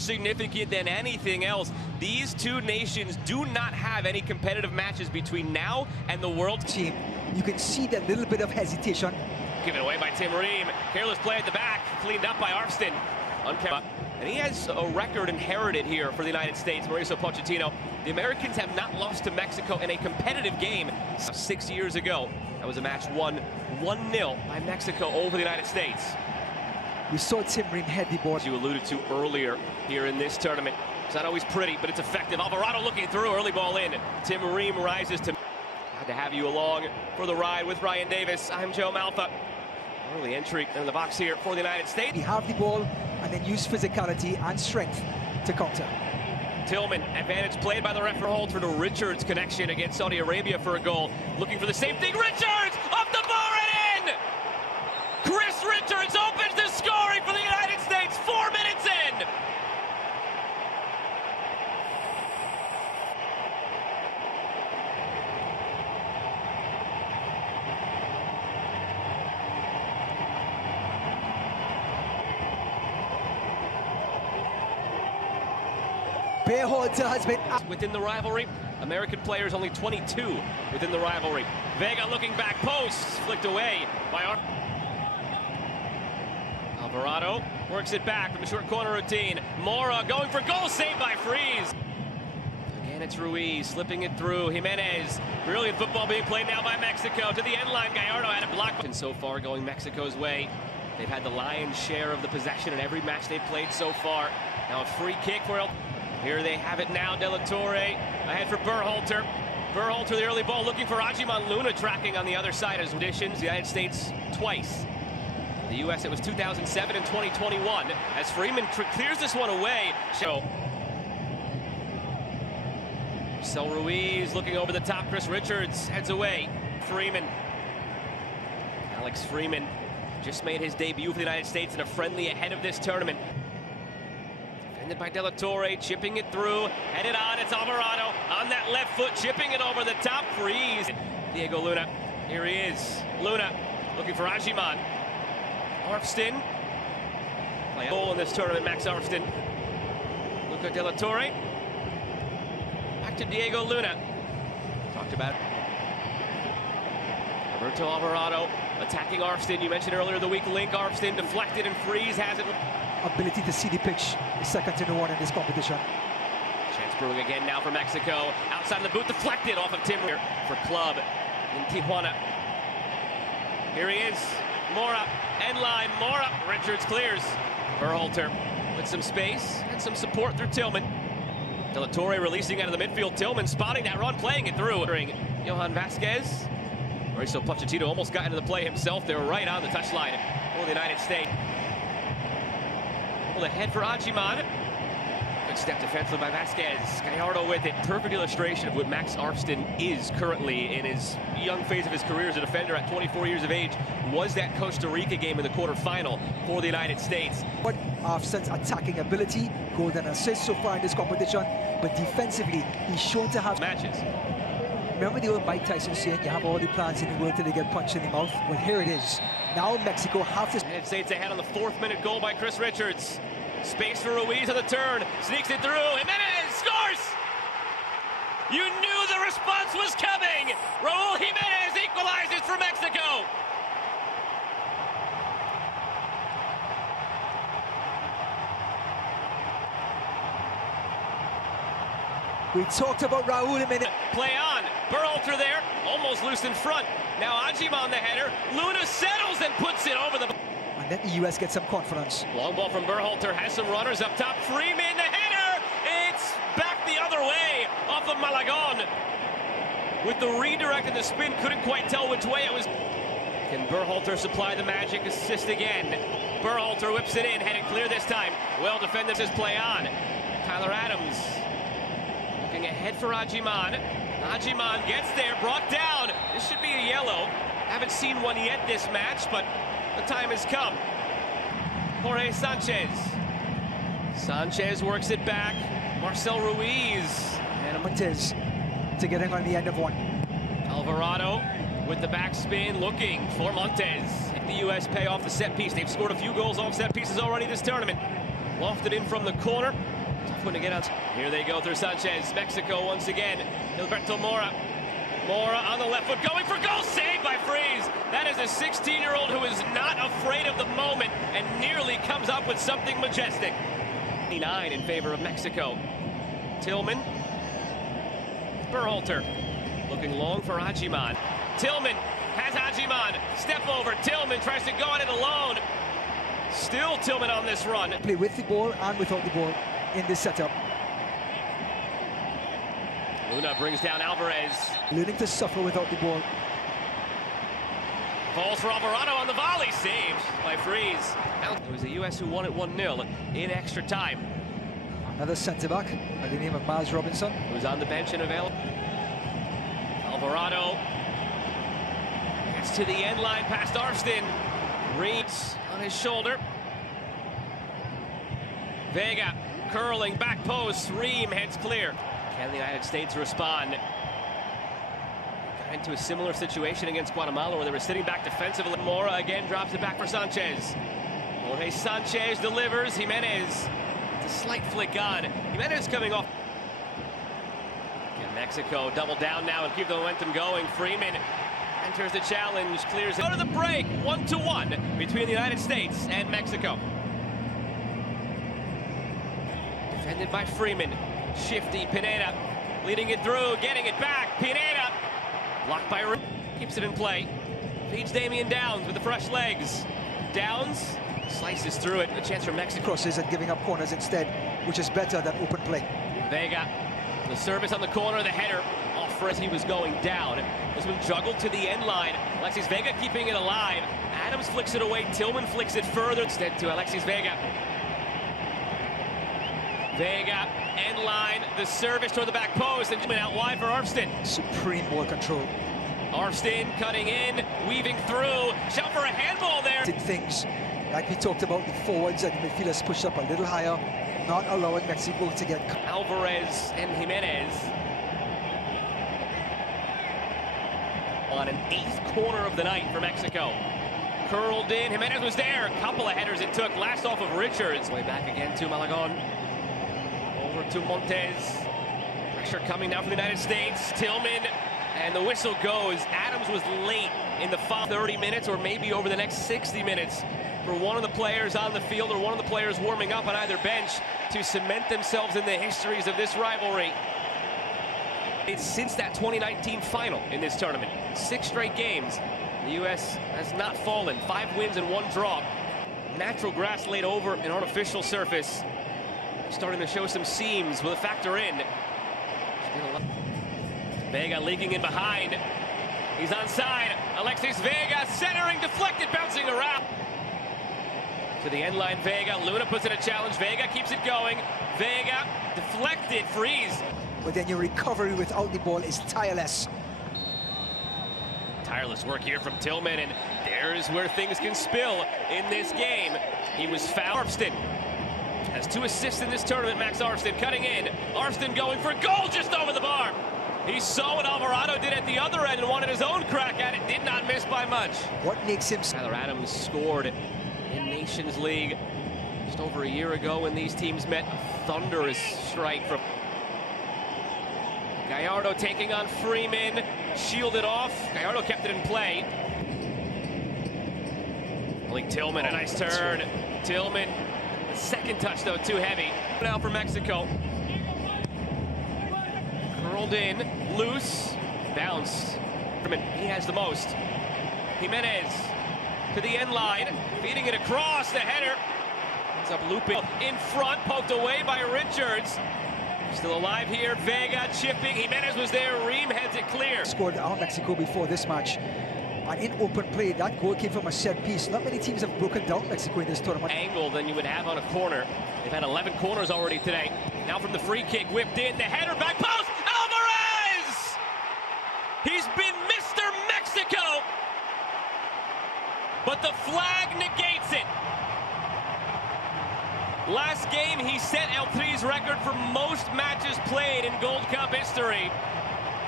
significant than anything else. These two nations do not have any competitive matches between now and the World team. You can see that little bit of hesitation. Given away by Tim Ream. Careless play at the back, cleaned up by Arfstin. And he has a record inherited here for the United States, Mauricio Pochettino. The Americans have not lost to Mexico in a competitive game 6 years ago. That was a match won 1-0 by Mexico over the United States. We saw Tim Ream head the ball. As you alluded to earlier here in this tournament, it's not always pretty, but it's effective. Alvarado looking through, early ball in. Tim Ream rises to... Glad to have you along for the ride with Ryan Davis. I'm Joe Malfa. Early entry in the box here for the United States. We have the ball and then use physicality and strength to counter. Tillman, advantage played by the referee. Holter to Richards, connection against Saudi Arabia for a goal. Looking for the same thing. Richards off the bar and in! Chris Richards opens the scoring for the United States 4 minutes in! Holter has been within the rivalry. American players only 22 within the rivalry. Vega looking back post, flicked away by Alvarado. Works it back from the short corner routine. Mora going for goal, saved by Freeze. Again, it's Ruiz slipping it through. Jimenez. Brilliant football being played now by Mexico to the end line. Gallardo had it blocked. And so far going Mexico's way. They've had the lion's share of the possession in every match they've played so far. Now a free kick for Here they have it now. De La Torre ahead for Berhalter. Berhalter, the early ball, looking for Ajiman Luna, tracking on the other side as conditions. The United States twice. The U.S. it was 2007 and 2021. As Freeman clears this one away. Marcel Ruiz looking over the top. Chris Richards heads away. Freeman. Alex Freeman just made his debut for the United States in a friendly ahead of this tournament. By De La Torre, chipping it through, headed on, it's Alvarado on that left foot, chipping it over the top, Freeze. Diego Luna, here he is. Luna looking for Ajiman. Arfstin, play a goal in this tournament, Max Arfstin. Luca De La Torre, back to Diego Luna. Talked about Roberto Alvarado attacking Arfstin. You mentioned earlier the weak link, Arfstin deflected and Freeze has it. Ability to see the pitch is second to no one in this competition. Chance brewing again now for Mexico. Outside of the boot, deflected off of Tim for Club in Tijuana. Here he is. Mora, end line, Mora. Richards clears. Berhalter with some space and some support through Tillman. De La Torre releasing out of the midfield. Tillman spotting that run, playing it through. Johan Vasquez. Mauricio Pochettino almost got into the play himself. They were right on the touchline for the United States. Ahead for Ajiman. Good step defensively by Vasquez. Gallardo with it. Perfect illustration of what Max Arfstin is currently in his young phase of his career as a defender at 24 years of age. Was that Costa Rica game in the quarterfinal for the United States. But Arfstin's attacking ability, golden assist so far in this competition, but defensively, he's shown to have matches. Remember the old Mike Tyson saying, you have all the plans in the world till they get punched in the mouth? Well, here it is. Now Mexico have to... United States ahead on the 4th minute goal by Chris Richards. Space for Ruiz on the turn. Sneaks it through. Jimenez scores! You knew the response was coming! Raul Jimenez equalizes for Mexico! We talked about Raul Jimenez. Play on. Berhalter there. Almost loose in front. Now Ajiman the header. Luna settles and puts it over the... And then the U.S. gets some confidence. Long ball from Berhalter. Has some runners up top. Freeman the header. It's back the other way off of Malagon. With the redirect and the spin, couldn't quite tell which way it was. Can Berhalter supply the magic assist again? Berhalter whips it in. Headed clear this time. Well defended. Says play on. Tyler Adams. Looking ahead for Ajiman. Ajiman gets there, brought down. This should be a yellow. Haven't seen one yet this match, but the time has come. Jorge Sanchez. Sanchez works it back. Marcel Ruiz. And Montes to getting on the end of one. Alvarado with the backspin, looking for Montes. If the U.S. pay off the set piece, they've scored a few goals off set pieces already this tournament. Lofted in from the corner. Tough one to get out. Here they go through Sanchez. Mexico once again. Gilberto Mora. Mora on the left foot going for goal. Saved by Freeze. That is a 16-year-old who is not afraid of the moment and nearly comes up with something majestic. 9 in favor of Mexico. Tillman. Berhalter. Looking long for Ajiman. Tillman has Ajiman. Step over. Tillman tries to go on it alone. Still Tillman on this run. Play with the ball and without the ball in this setup. Luna brings down Alvarez. Learning to suffer without the ball. Falls for Alvarado on the volley. Saved by Freeze. It was the U.S. who won it 1-0 in extra time. Another centre-back by the name of Miles Robinson, who's on the bench and available. Alvarado gets to the end line past Arston. Reeds on his shoulder. Vega curling back post. Reem heads clear. Can the United States respond? Got into a similar situation against Guatemala where they were sitting back defensively. Mora again drops it back for Sanchez. Jorge Sanchez delivers. Jimenez. It's a slight flick on. Jimenez coming off. Again, Mexico double down now and keep the momentum going. Freeman enters the challenge, clears it. Out of the break, 1-1 between the United States and Mexico. Defended by Freeman. Shifty Pineda leading it through, getting it back. Pineda blocked by Rick. Keeps it in play. Feeds Damian Downs with the fresh legs. Downs slices through it. A chance for Mexico. Crosses and giving up corners instead, which is better than open play. Vega, the service on the corner, the header off for as he was going down. This one juggled to the end line. Alexis Vega keeping it alive. Adams flicks it away. Tillman flicks it further instead to Alexis Vega. Vega, end line, the service toward the back post, and out wide for Arfston. Supreme ball control. Arfston cutting in, weaving through. Shout for a handball there. Did things like we talked about, the forwards and the midfielders push up a little higher, not allowing Mexico to get. Alvarez and Jimenez on an 8th corner of the night for Mexico. Curled in, Jimenez was there. A couple of headers it took, last off of Richards. Way back again to Malagon. Over to Montes. Pressure coming now from the United States. Tillman, and the whistle goes. Adams was late in the 30 minutes or maybe over the next 60 minutes for one of the players on the field or one of the players warming up on either bench to cement themselves in the histories of this rivalry. It's since that 2019 final in this tournament. 6 straight games. The U.S. has not fallen. 5 wins and 1 draw. Natural grass laid over an artificial surface. Starting to show some seams. Will it factor in? Vega leaking in behind. He's onside. Alexis Vega centering, deflected, bouncing around. To the end line, Vega. Luna puts in a challenge. Vega keeps it going. Vega deflected, Freeze. But then your recovery without the ball is tireless. Tireless work here from Tillman, and there's where things can spill in this game. He was fouled. Arfston has 2 assists in this tournament. Max Arfston cutting in. Arfston going for goal just over the bar. He saw what Alvarado did at the other end and wanted his own crack at it. Did not miss by much. What makes him... Tyler Adams scored in Nations League just over a year ago when these teams met. A thunderous strike from Gallardo taking on Freeman. Shielded off. Gallardo kept it in play. Malik Tillman, a nice turn. Tillman, the second touch though, too heavy. Now for Mexico. Curled in, loose, bounce. He has the most. Jimenez to the end line, feeding it across, the header. Ends up looping in front, poked away by Richards. Still alive here, Vega chipping. Jimenez was there, Reem heads it clear. Scored out Mexico before this match. And in open play, that goal came from a set piece. Not many teams have broken down Mexico in this tournament. Angle than you would have on a corner. They've had 11 corners already today. Now from the free kick, whipped in, the header, back post, Alvarez! He's been Mr. Mexico! But the flag negates it. Last game, he set El Tri's record for most matches played in Gold Cup history.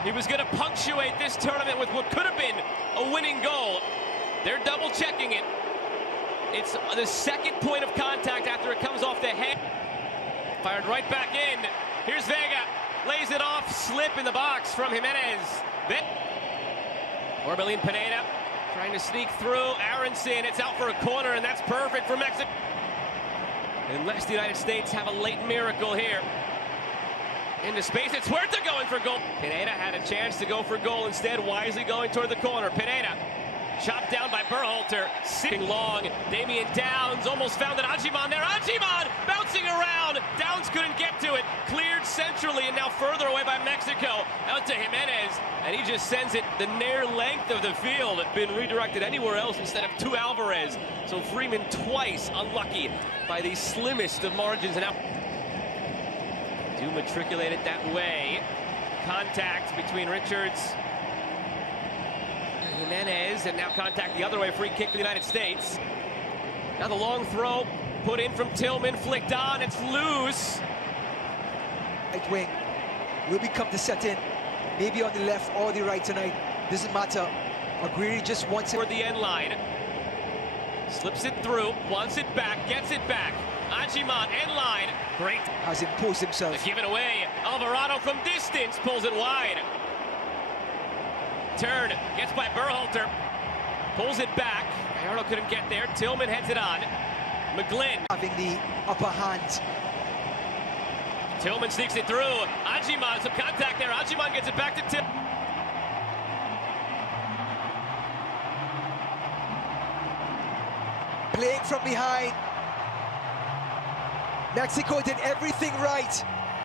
He was going to punctuate this tournament with what could have been a winning goal. They're double-checking it. It's the second point of contact after it comes off the head. Fired right back in. Here's Vega. Lays it off. Slip in the box from Jimenez. Orbelin Pineda trying to sneak through. Aronson, it's out for a corner, and that's perfect for Mexico. Unless the United States have a late miracle here. Into space, it's Huerta going for goal. Pineda had a chance to go for goal, instead wisely going toward the corner. Pineda, chopped down by Berhalter, sitting long. Damian Downs almost found an Ajiman there. Ajiman bouncing around. Downs couldn't get to it. Cleared centrally and now further away by Mexico. Out to Jimenez, and he just sends it the near length of the field. It's been redirected anywhere else instead of to Alvarez. So Freeman twice unlucky by the slimmest of margins. And now do matriculate it that way. Contact between Richards and Jimenez, and now contact the other way. Free kick for the United States. Now the long throw put in from Tillman, flicked on, it's loose. Right wing will become the set in, maybe on the left or the right tonight, doesn't matter. Aguirre just wants it toward the end line, slips it through, wants it back, gets it back. Ajiman, end line, great. Has imposed himself. Give it away. Alvarado from distance pulls it wide. Turn, gets by Berhalter, pulls it back. Gallardo couldn't get there. Tillman heads it on. McGlynn having the upper hand. Tillman sneaks it through. Ajiman, some contact there. Ajiman gets it back to Tillman. Playing from behind. Mexico did everything right.